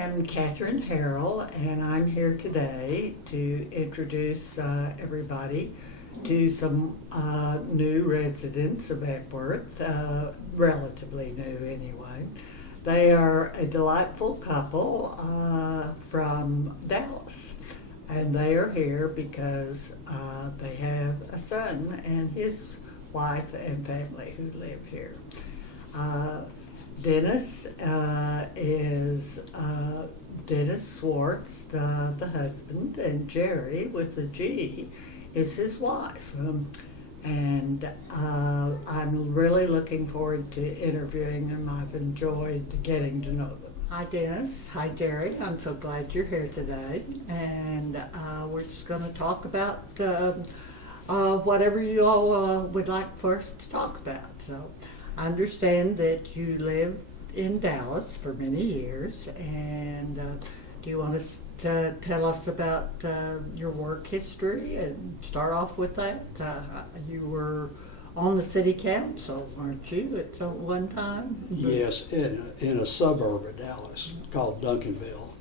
am Catherine Harrell, and I'm here today to introduce everybody to some new residents of Epworth, relatively new anyway. They are a delightful couple from Dallas, and they are here because they have a son and his wife and family who live here. Dennis is Dennis Schwartz, the husband, and Gerry, with the G, is his wife. And I'm really looking forward to interviewing them. I've enjoyed getting to know them. Hi, Dennis. Hi, Gerry. I'm so glad you're here today. And we're just going to talk about whatever you all would like for us to talk about. So I understand that you lived in Dallas for many years, and do you want to tell us about your work history and start off with that? You were on the city council, weren't you, at some one time? Yes, in a suburb of Dallas called Duncanville.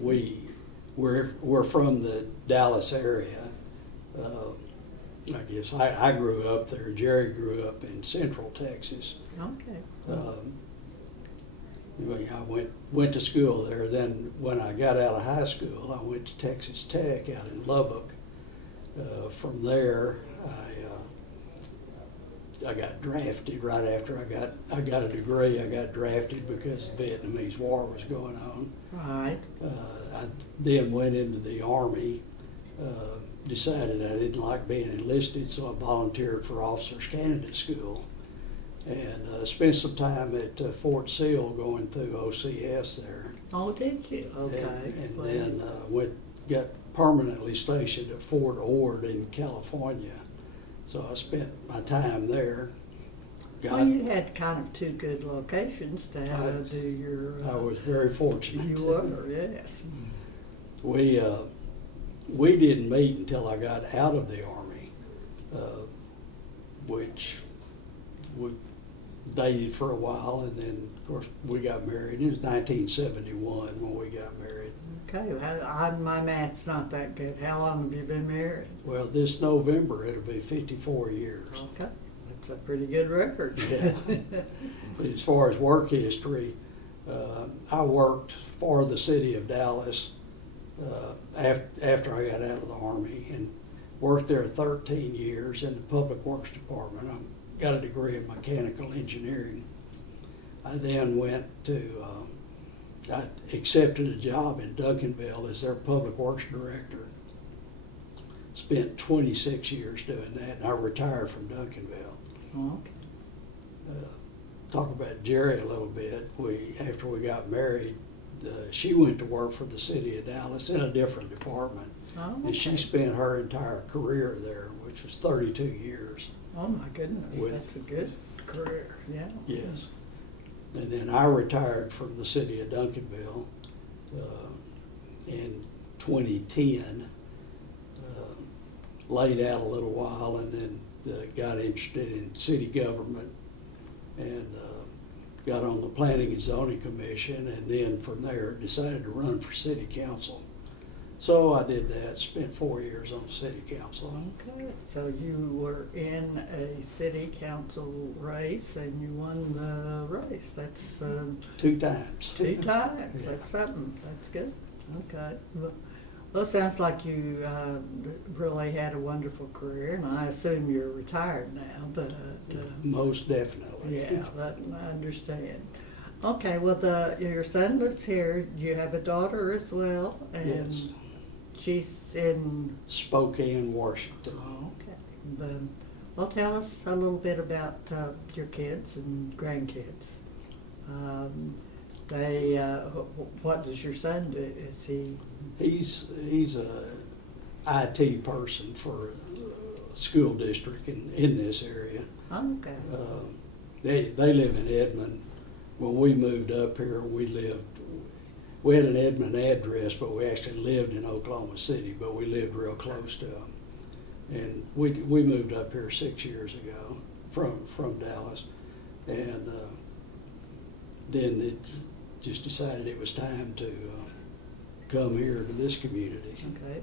We're from the Dallas area. I guess I grew up there. Gerry grew up in Central Texas. Okay. I went to school there. Then when I got out of high school, I went to Texas Tech out in Lubbock. From there, I got drafted right after I got a degree. I got drafted because the Vietnamese War was going on. Right. I then went into the Army. Decided I didn't like being enlisted, so I volunteered for Officers Candidate School, and spent some time at Fort Sill going through OCS there. Oh, did you? Okay. And then got permanently stationed at Fort Ord in California. So I spent my time there. Well, you had kind of two good locations to do your... I was very fortunate. You were, yes. We didn't meet until I got out of the Army, which we dated for a while, and then, of course, we got married. It was 1971 when we got married. Okay, my math's not that good. How long have you been married? Well, this November it'll be 54 years. Okay, that's a pretty good record. Yeah. As far as work history, I worked for the city of Dallas after I got out of the Army, and worked there 13 years in the Public Works Department. I got a degree in mechanical engineering. I then went to, I accepted a job in Duncanville as their Public Works Director. Spent 26 years doing that, and I retired from Duncanville. Okay. Talk about Gerry a little bit. After we got married, she went to work for the city of Dallas in a different department. Oh, okay. And she spent her entire career there, which was 32 years. Oh my goodness, that's a good career, yeah. Yes. And then I retired from the city of Duncanville in 2010, laid out a little while, and then got interested in city government, and got on the Planning and Zoning Commission, and then from there decided to run for city council. So I did that, spent 4 years on the city council. Okay, so you were in a city council race and you won the race. That's 2 times. 2 times, Yeah. That's something, that's good. Okay, well, it sounds like you really had a wonderful career, and I assume you're retired now, but... Most definitely. Yeah, I understand. Okay, well, your son lives here. You have a daughter as well, and Yes. she's in Spokane, Washington. Oh, okay. Well, tell us a little bit about your kids and grandkids. What does your son do? Is he? He's a IT person for a school district in this area. Oh, okay. They live in Edmond. When we moved up here, we had an Edmond address, but we actually lived in Oklahoma City, but we lived real close to them. And we moved up here 6 years ago from Dallas, and then just decided it was time to come here to this community. Okay.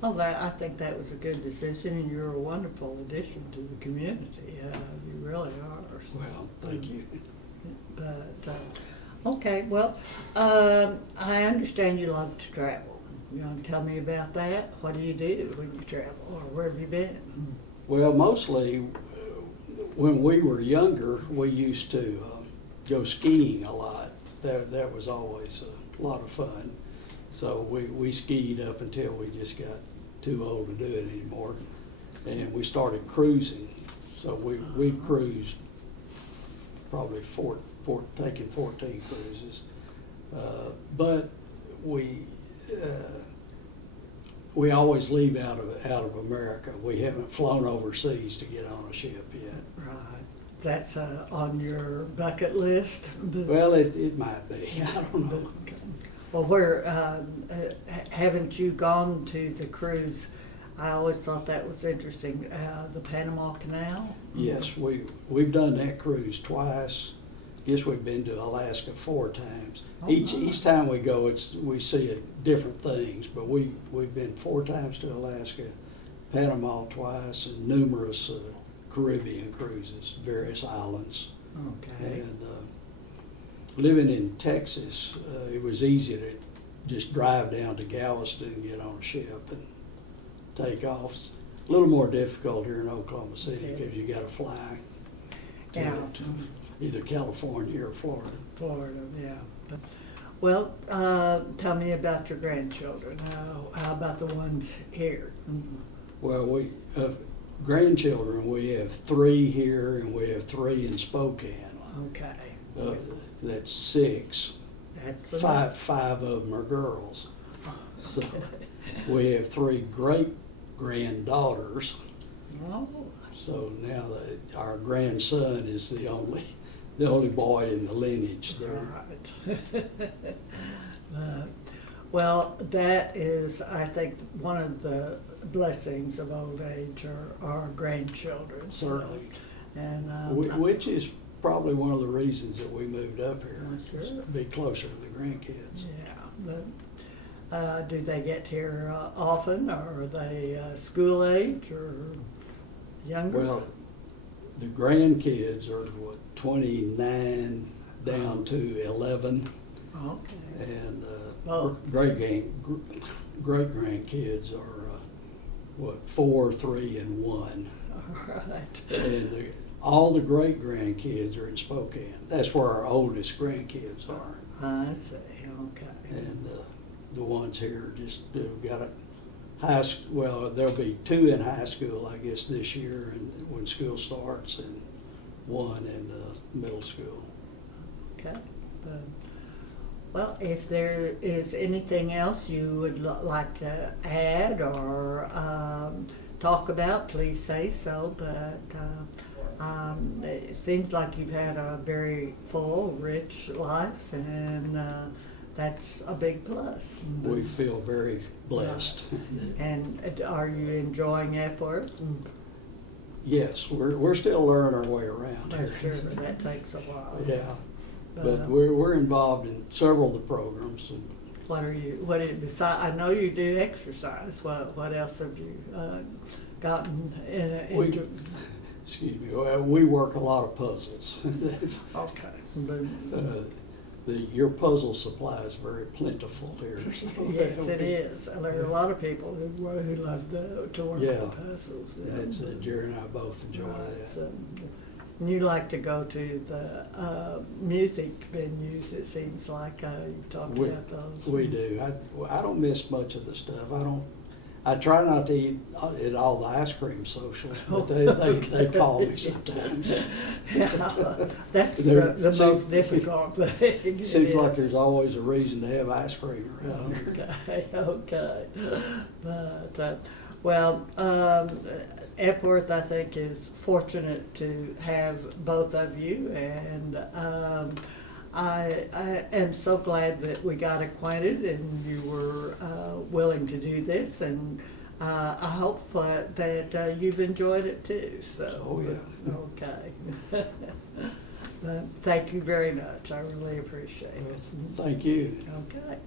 Well, I think that was a good decision, and you're a wonderful addition to the community. You really are. Well, thank you. But, okay, well, I understand you love to travel. You want to tell me about that? What do you do when you travel, or where have you been? Well, mostly when we were younger, we used to go skiing a lot. That was always a lot of fun. So we skied up until we just got too old to do it anymore. And we started cruising. So we cruised probably taking 14 cruises. But we always leave out of America. We haven't flown overseas to get on a ship yet. Right. That's on your bucket list? Well, it might be. I don't know. Okay. Well, where haven't you gone to the cruise? I always thought that was interesting. The Panama Canal? Yes, we've done that cruise twice. Guess we've been to Alaska 4 times. Oh, Each time we go, we see different things. But we've been 4 times to Alaska, Panama twice, and numerous Caribbean cruises, various islands. Okay. And living in Texas, it was easy to just drive down to Galveston and get on a ship and take off. It's a little more difficult here in Oklahoma City because you got to fly to either California or Florida. Florida, yeah. Well, tell me about your grandchildren. How about the ones here? Well, grandchildren, we have 3 here and we have 3 in Spokane. Okay. That's 6. That's Five of them are girls. So we have 3 great granddaughters. Oh. So now our grandson is the only boy in the lineage there. Right. Well, that is, I think, one of the blessings of old age are our grandchildren. Certainly. And Which is probably one of the reasons that we moved up here, Sure. is to be closer to the grandkids. Yeah. But, do they get here often, or are they school age or younger? Well, the grandkids are 29 down to 11, Okay. and Oh. great grandkids are 4, 3, and 1. All right. And all the great grandkids are in Spokane. That's where our oldest grandkids are. I see. Okay. And the ones here just got a high school. Well, there'll be 2 in high school, I guess, this year, and when school starts, and 1 in middle school. Okay. Well, if there is anything else you would like to add or talk about, please say so. But it seems like you've had a very full, rich life, and that's a big plus. We feel very blessed. And are you enjoying Epworth? Yes, we're still learning our way around here. Sure, that takes a while. Yeah, but we're involved in several of the programs. And Besides, I know you do exercise. What else have you gotten into? Excuse me. We work a lot of puzzles. Okay. Your puzzle supply is very plentiful here. So Yes, it is. And there are a lot of people who love to work with the puzzles. That's Gerry and I both enjoy that. So, and you like to go to the music venues, it seems like. You've talked about those. We do. I don't miss much of the stuff. I try not to eat at all the ice cream socials, but they call me sometimes. Yeah, that's the most difficult thing. Seems like there's always a reason to have ice cream around here. Okay. But, Epworth, I think, is fortunate to have both of you, and I am so glad that we got acquainted and you were willing to do this, and I hope that you've enjoyed it too. So, oh yeah. Okay. But thank you very much. I really appreciate it. Thank you. Okay.